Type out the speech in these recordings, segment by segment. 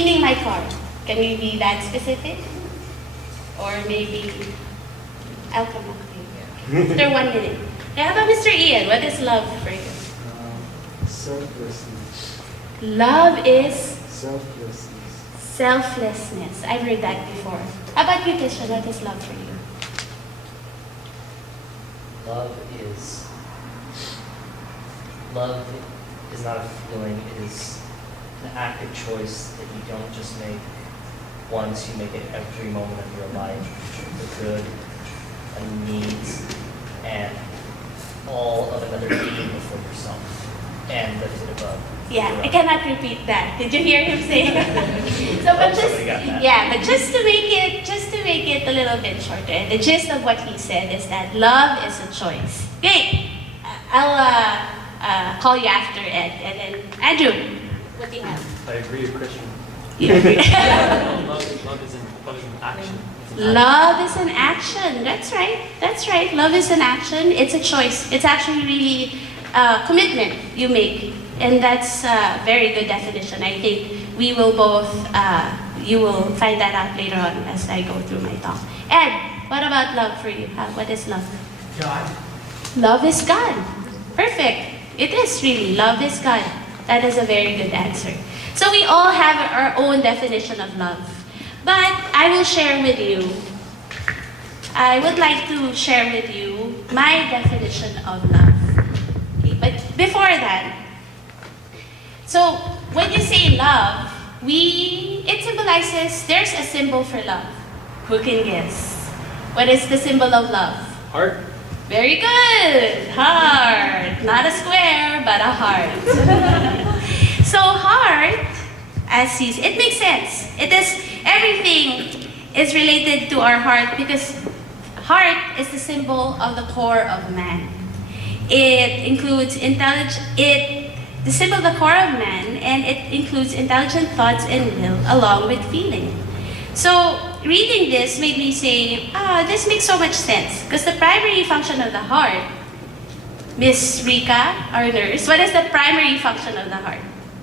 Cleaning my car. Can we be that specific? Or maybe I'll come up to you. After 1 minute. How about Mr. Ian? What is love for you? Selflessness. Love is Selflessness. selflessness. I've heard that before. How about you, Christian? What is love for you? Love is not a feeling, it is an active choice that you don't just make once, you make it every moment of your life, the good and needs and all of another being before yourself and that is above. Yeah, I cannot repeat that. Did you hear him say so, but Somebody got that. yeah, but just to make it a little bit shorter, the gist of what he said is that love is a choice. Okay, I'll call you after Ed, and then Andrew, what do you have? I agree with Christian. You agree? Love is an action. It's an Love is an action. That's right. That's right. Love is an action. It's a choice. It's actually really a commitment you make. And that's a very good definition. I think we will both, you will find that out later on as I go through my talk. Ed, what about love for you? What is love? God. Love is God. Perfect. It is really. Love is God. That is a very good answer. So we all have our own definition of love. But I will share with you, I would like to share with you my definition of love. Okay, but before that, so when you say love, it symbolizes, there's a symbol for love. Who can guess? What is the symbol of love? Heart. Very good. Heart. Not a square, but a heart. So heart, it makes sense. Everything is related to our heart because heart is the symbol of the core of man. It includes the symbol of the core of man, and it includes intelligent thoughts and will along with feeling. So reading this made me say, this makes so much sense. Because the primary function of the heart, Miss Rika, our nurse, what is the primary function of the heart?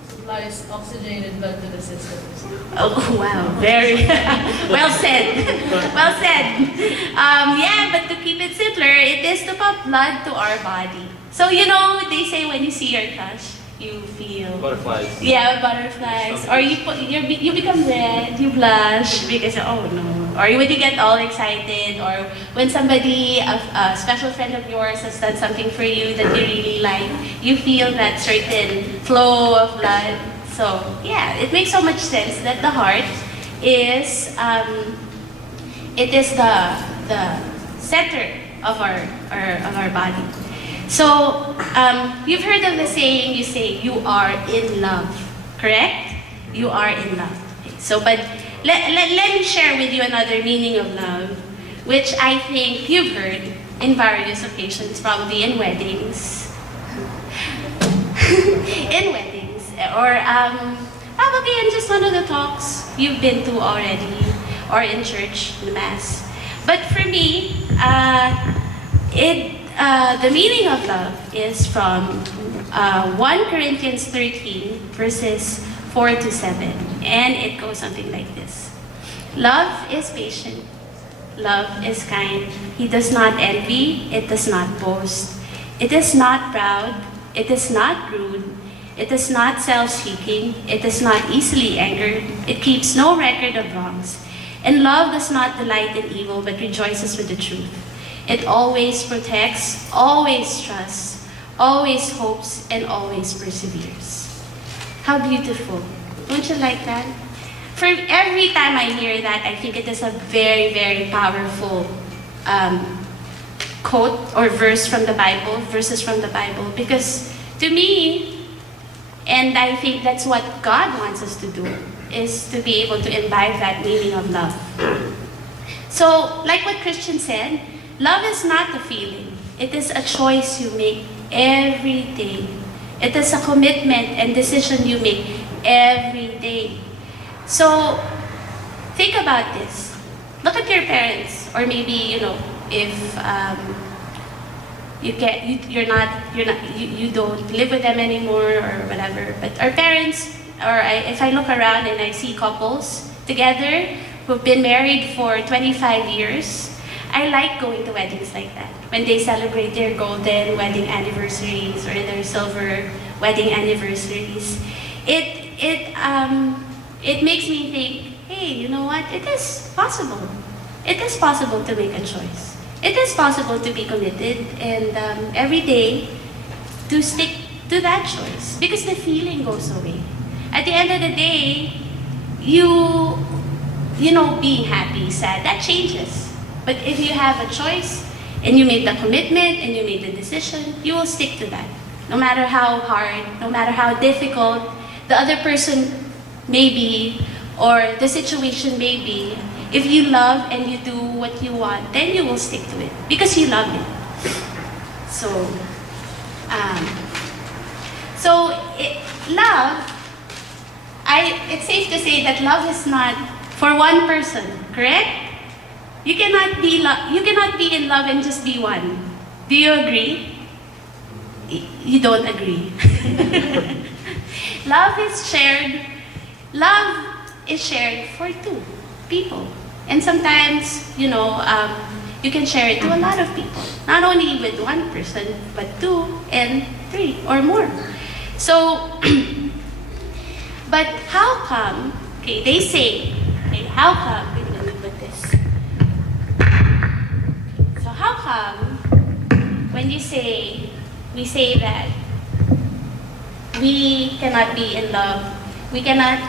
Supplies oxygenated blood to the system. Oh, wow. Very well said. Well said. Yeah, but to keep it simpler, it is to pump blood to our body. So, they say when you see your crush, you feel Butterflies. yeah, butterflies. Or you become red, you blush because oh no. Or when you get all excited, or when somebody, a special friend of yours has done something for you that you really like, you feel that certain flow of blood. So yeah, it makes so much sense that the heart is it is the center of our body. So, you've heard of the saying, you say, you are in love, correct? You are in love. Okay. So, but let me share with you another meaning of love, which I think you've heard in various occasions, probably in weddings. In weddings. Or probably in just one of the talks you've been to already, or in church, the Mass. But for me, the meaning of love is from 1 Corinthians 13, verses 4 to 7. And it goes something like this. Love is patient. Love is kind. He does not envy. It does not boast. It is not proud. It is not rude. It is not self-seeking. It is not easily angered. It keeps no record of wrongs. And love does not delight in evil, but rejoices with the truth. It always protects, always trusts, always hopes, and always perseveres. How beautiful. Don't you like that? For every time I hear that, I think it is a very, very powerful quote or verses from the Bible, because to me, and I think that's what God wants us to do, is to be able to imbibe that meaning of love. So, like what Christian said, love is not a feeling. It is a choice you make every day. It is a commitment and decision you make every day. So, think about this. Look at your parents, or maybe, if you don't live with them anymore or whatever. But our parents, if I look around and I see couples together who've been married for 25 years, I like going to weddings like that. When they celebrate their golden wedding anniversaries or their silver wedding anniversaries, it makes me think, hey, you know what? It is possible. It is possible to make a choice. It is possible to be committed and every day to stick to that choice because the feeling goes away. At the end of the day, you know, being happy, sad, that changes. But if you have a choice and you made the commitment and you made the decision, you will stick to that. No matter how hard, no matter how difficult the other person may be or the situation may be, if you love and you do what you want, then you will stick to it because you love it. So, love, it's safe to say that love is not for one person, correct? You cannot be in love and just be one. Do you agree? You don't agree. Love is shared. Love is shared for two people. And sometimes, you know, you can share it to a lot of people. Not only with one person, but 2 and 3 or more. So, but how come, okay, they say, okay, how come, wait, let me put this. So how come, when we say that we cannot be in love, we cannot,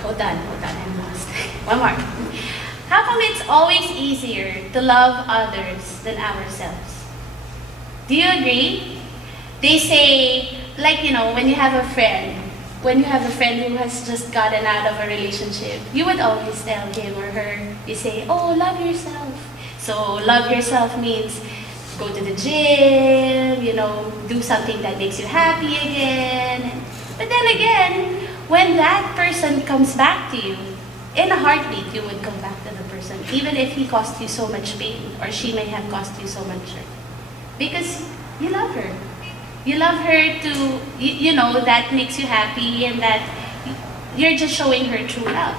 hold on, I'm lost. One more. How come it's always easier to love others than ourselves? Do you agree? They say, like, you know, when you have a friend who has just gotten out of a relationship, you would always tell him or her, you say, oh, love yourself. So love yourself means go to the gym, you know, do something that makes you happy again. But then again, when that person comes back to you, in a heartbeat, you would come back to the person, even if he caused you so much pain, or she may have caused you so much hurt. Because you love her. You love her to, you know, that makes you happy and that you're just showing her true love.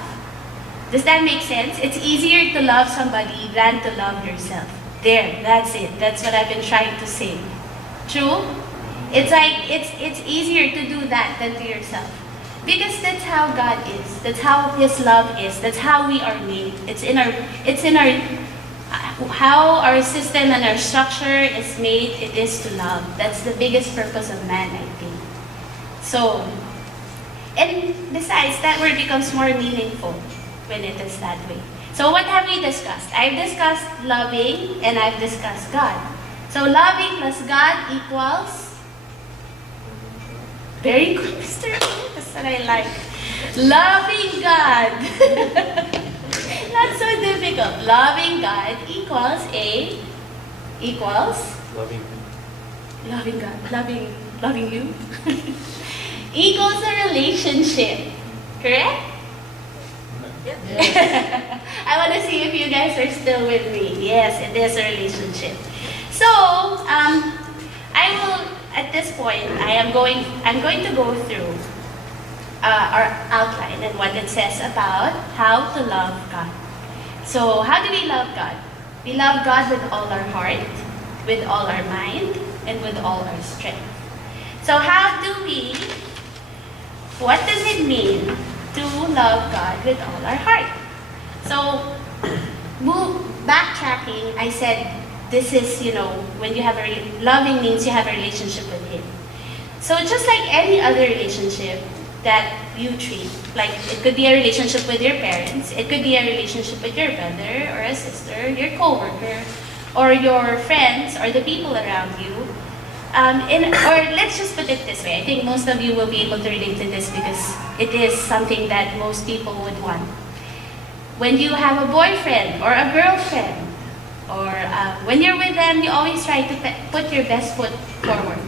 Does that make sense? It's easier to love somebody than to love yourself. There, that's it. That's what I've been trying to say. True? It's like, it's easier to do that than to yourself. Because that's how God is. That's how His love is. That's how we are made. It's in our how our system and our structure is made. It is to love. That's the biggest purpose of man, I think. So, and besides, that word becomes more meaningful when it is that way. So what have we discussed? I've discussed loving and I've discussed God. So loving plus God equals. Very good, Mr. That's what I like. Loving God. Not so difficult. Loving God equals loving God. Loving you. Equals a relationship. Correct? I want to see if you guys are still with me. Yes, it is a relationship. So, I will. At this point, I'm going to go through our outline and what it says about how to love God. So, how do we love God? We love God with all our heart, with all our mind, and with all our strength. So, what does it mean to love God with all our heart? So, backtracking, I said, this is, you know, when you have loving means you have a relationship with Him. So just like any other relationship that you treat, like it could be a relationship with your parents, it could be a relationship with your brother or a sister, your coworker, or your friends, or the people around you. Or let's just put it this way. I think most of you will be able to relate to this because it is something that most people would want. When you have a boyfriend or a girlfriend, or when you're with them, you always try to put your best foot forward.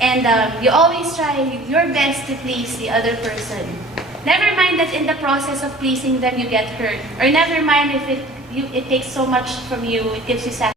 And you always try your best to please the other person. Never mind that in the process of pleasing them, you get hurt. Or never mind if it takes so much from you, it gives you satisfaction.